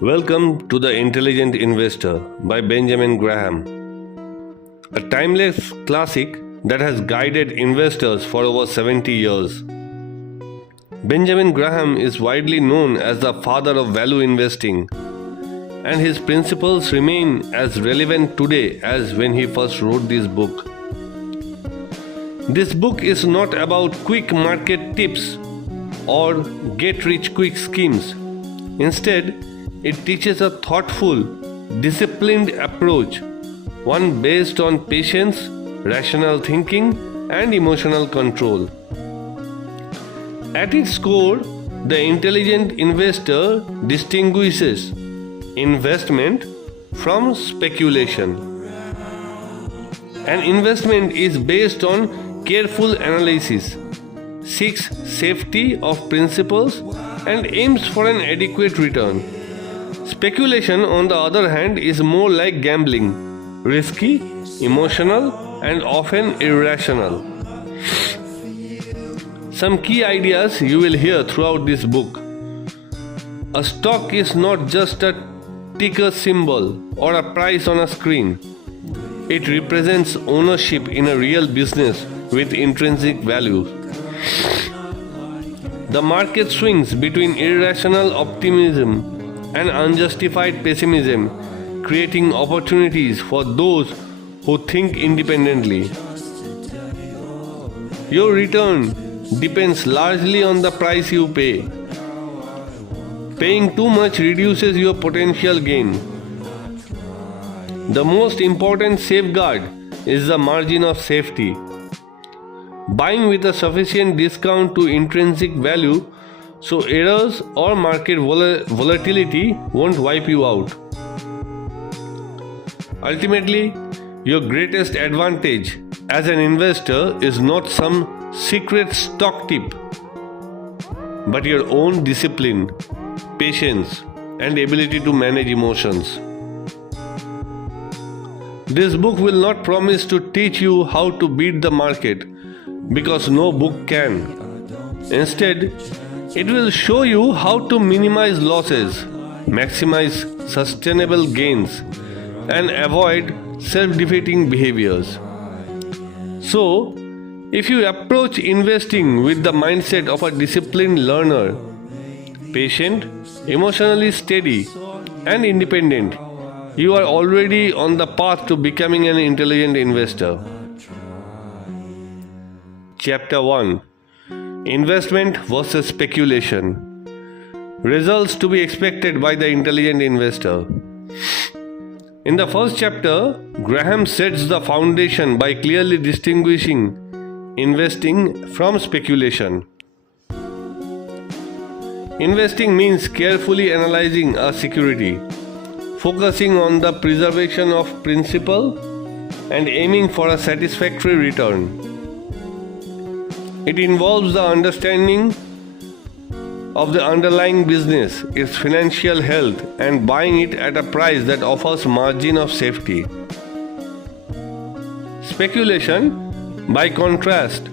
Welcome to The Intelligent Investor by Benjamin Graham, a timeless classic that has guided investors for over 70 years. Benjamin Graham is widely known as the father of value investing, and his principles remain as relevant today as when he first wrote this book. This book is not about quick market tips or get-rich-quick schemes. Instead, it teaches a thoughtful, disciplined approach, one based on patience, rational thinking, and emotional control. At its core, the intelligent investor distinguishes investment from speculation. An investment is based on careful analysis, seeks safety of principles, and aims for an adequate return. Speculation, on the other hand, is more like gambling, risky, emotional, and often irrational. Some key ideas you will hear throughout this book. A stock is not just a ticker symbol or a price on a screen. It represents ownership in a real business with intrinsic value. The market swings between irrational optimism and unjustified pessimism, creating opportunities for those who think independently. Your return depends largely on the price you pay. Paying too much reduces your potential gain. The most important safeguard is the margin of safety. Buying with a sufficient discount to intrinsic value so errors or market volatility won't wipe you out. Ultimately, your greatest advantage as an investor is not some secret stock tip, but your own discipline, patience, and ability to manage emotions. This book will not promise to teach you how to beat the market, because no book can. Instead, it will show you how to minimize losses, maximize sustainable gains, and avoid self-defeating behaviors. So, if you approach investing with the mindset of a disciplined learner, patient, emotionally steady, and independent, you are already on the path to becoming an intelligent investor. Chapter 1: Investment versus Speculation. Results to be expected by the intelligent investor. In the first chapter, Graham sets the foundation by clearly distinguishing investing from speculation. Investing means carefully analyzing a security, focusing on the preservation of principal, and aiming for a satisfactory return. It involves the understanding of the underlying business, its financial health, and buying it at a price that offers margin of safety. Speculation, by contrast,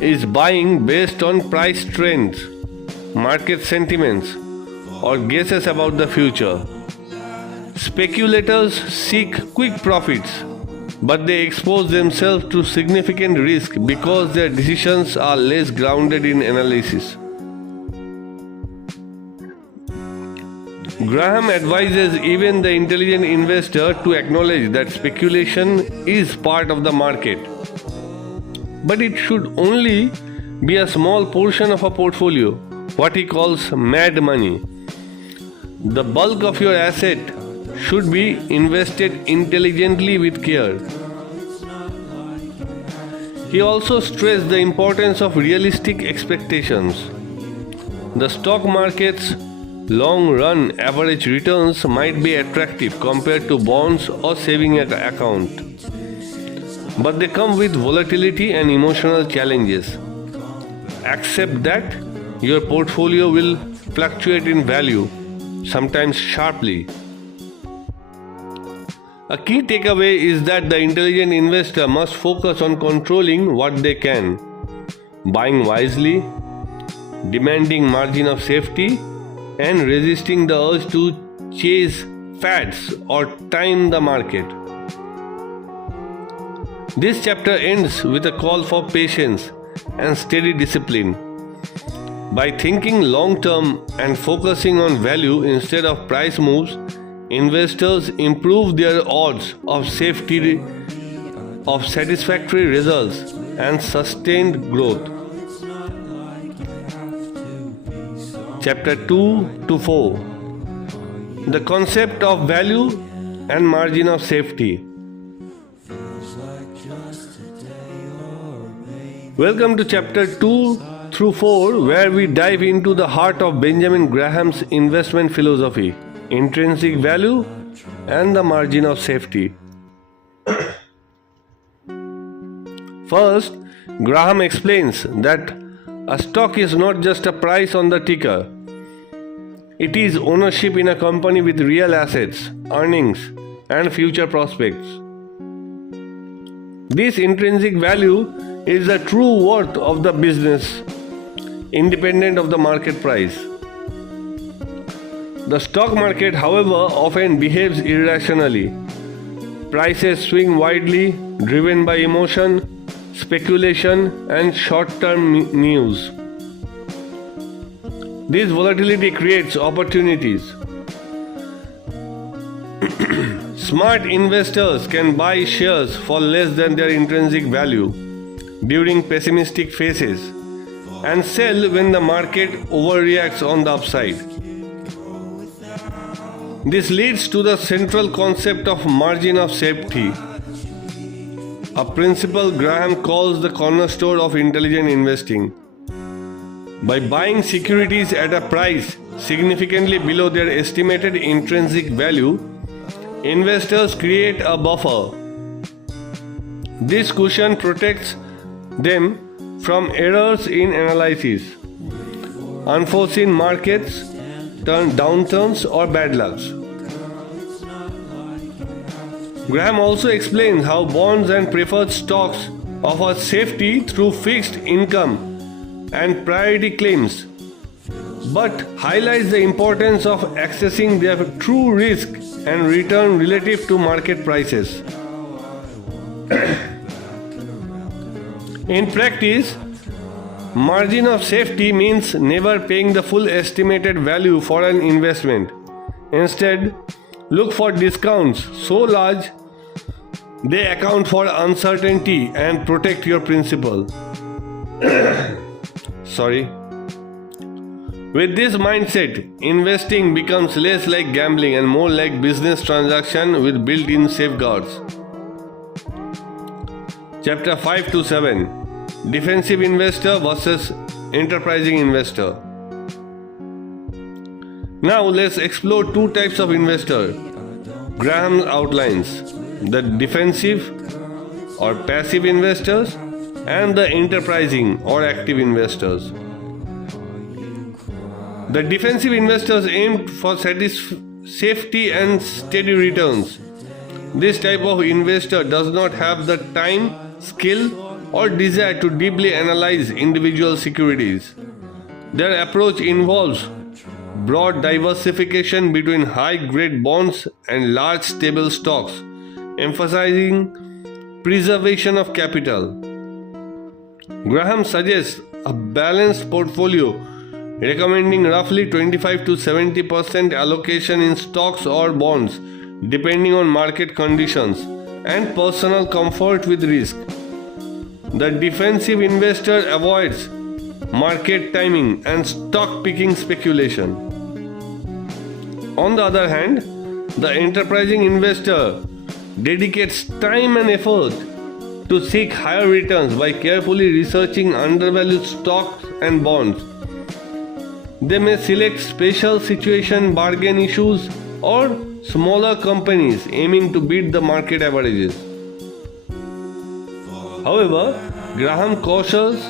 is buying based on price trends, market sentiments, or guesses about the future. Speculators seek quick profits, but they expose themselves to significant risk because their decisions are less grounded in analysis. Graham advises even the intelligent investor to acknowledge that speculation is part of the market, but it should only be a small portion of a portfolio, what he calls mad money. The bulk of your asset should be invested intelligently with care. He also stressed the importance of realistic expectations. The stock market's long-run average returns might be attractive compared to bonds or saving account, but they come with volatility and emotional challenges. Accept that your portfolio will fluctuate in value, sometimes sharply. A key takeaway is that the intelligent investor must focus on controlling what they can, buying wisely, demanding margin of safety, and resisting the urge to chase fads or time the market. This chapter ends with a call for patience and steady discipline. By thinking long term and focusing on value instead of price moves, investors improve their odds of safety, of satisfactory results, and sustained growth. Chapter 2 to 4. The concept of value and margin of safety. Welcome to chapter 2 through 4, where we dive into the heart of Benjamin Graham's investment philosophy, intrinsic value and the margin of safety. First, Graham explains that a stock is not just a price on the ticker. It is ownership in a company with real assets, earnings, and future prospects. This intrinsic value is the true worth of the business, independent of the market price. The stock market, however, often behaves irrationally. Prices swing widely, driven by emotion, speculation, and short-term news. This volatility creates opportunities. Smart investors can buy shares for less than their intrinsic value during pessimistic phases and sell when the market overreacts on the upside. This leads to the central concept of margin of safety, a principle Graham calls the cornerstone of intelligent investing. By buying securities at a price significantly below their estimated intrinsic value, investors create a buffer. This cushion protects them from errors in analysis, unforeseen markets, downturns, or bad lucks. Graham also explains how bonds and preferred stocks offer safety through fixed income and priority claims, but highlights the importance of accessing their true risk and return relative to market prices. In practice, margin of safety means never paying the full estimated value for an investment. Instead, look for discounts so large they account for uncertainty and protect your principal. With this mindset, investing becomes less like gambling and more like business transaction with built-in safeguards. Chapter 5 to 7. Defensive investor versus enterprising investor. Now let's explore two types of investor. Graham outlines the defensive or passive investors and the enterprising or active investors. The defensive investors aim for safety and steady returns. This type of investor does not have the time, skill, or desire to deeply analyze individual securities. Their approach involves broad diversification between high-grade bonds and large stable stocks, emphasizing preservation of capital. Graham suggests a balanced portfolio, recommending roughly 25 to 70% allocation in stocks or bonds, depending on market conditions and personal comfort with risk. The defensive investor avoids market timing and stock picking speculation. On the other hand, the enterprising investor dedicates time and effort to seek higher returns by carefully researching undervalued stocks and bonds. They may select special situation bargain issues or smaller companies aiming to beat the market averages. However, Graham cautions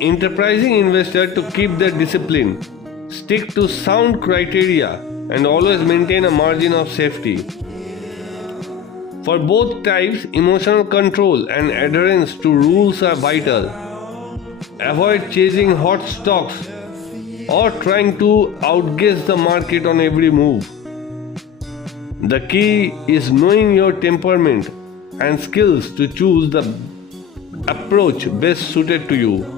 enterprising investors to keep their discipline, stick to sound criteria, and always maintain a margin of safety. For both types, emotional control and adherence to rules are vital. Avoid chasing hot stocks or trying to outguess the market on every move. The key is knowing your temperament and skills to choose the approach best suited to you.